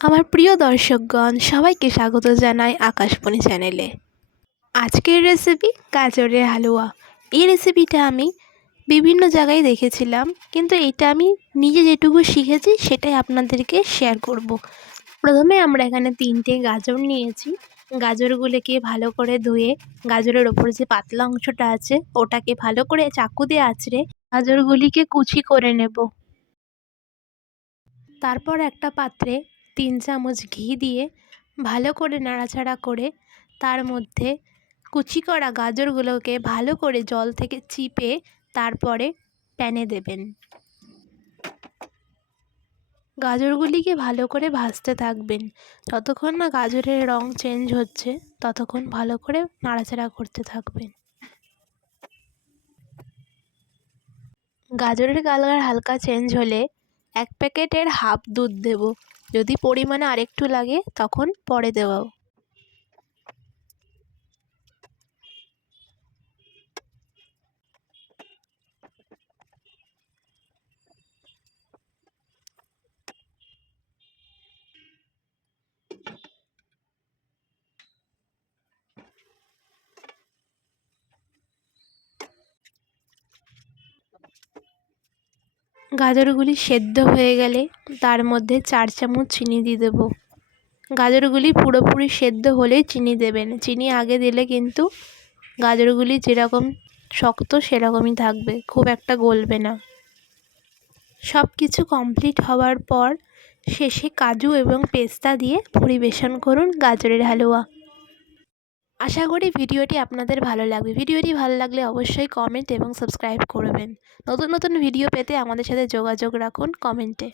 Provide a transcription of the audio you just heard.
আমার প্রিয় দর্শকগণ সবাইকে স্বাগত জানাই আকাশবাণী চ্যানেলে। আজকের রেসিপি গাজরের হালুয়া। এই রেসিপিটা আমি বিভিন্ন জায়গায় দেখেছিলাম, কিন্তু এটা আমি নিজে যেটুকু শিখেছি সেটাই আপনাদেরকে শেয়ার করব। প্রথমে আমরা এখানে 3টে গাজর নিয়েছি। গাজরগুলোকে ভালো করে ধুয়ে গাজরের ওপর যে পাতলা অংশটা আছে ওটাকে ভালো করে চাকু দিয়ে আঁচড়ে গাজরগুলিকে কুচি করে নেব। তারপর একটা পাত্রে 3 চামচ ঘি দিয়ে ভালো করে নাড়াচাড়া করে তার মধ্যে কুচি করা গাজরগুলোকে ভালো করে জল থেকে চিপে তারপরে প্যানে দেবেন। গাজরগুলিকে ভালো করে ভাজতে থাকবেন। যতক্ষণ না গাজরের রং চেঞ্জ হচ্ছে ততক্ষণ ভালো করে নাড়াচাড়া করতে থাকবেন। গাজরের কালার হালকা চেঞ্জ হলে 1 প্যাকেটের হাফ দুধ দেব। যদি পরিমাণে আরেকটু লাগে তখন পরে দেবো। গাজরগুলি সেদ্ধ হয়ে গেলে তার মধ্যে 4 চামচ চিনি দিয়ে দেবো। গাজরগুলি পুরোপুরি সেদ্ধ হলেই চিনি দেবেন। চিনি আগে দিলে কিন্তু গাজরগুলি যেরকম শক্ত সেরকমই থাকবে, খুব একটা গলবে না। সব কিছু কমপ্লিট হওয়ার পর শেষে কাজু এবং পেস্তা দিয়ে পরিবেশন করুন গাজরের হালুয়া। আশা করি ভিডিওটি আপনাদের ভালো লাগবে। ভিডিওটি ভালো লাগলে অবশ্যই কমেন্ট এবং সাবস্ক্রাইব করবেন। নতুন নতুন ভিডিও পেতে আমাদের সাথে যোগাযোগ রাখুন কমেন্টে।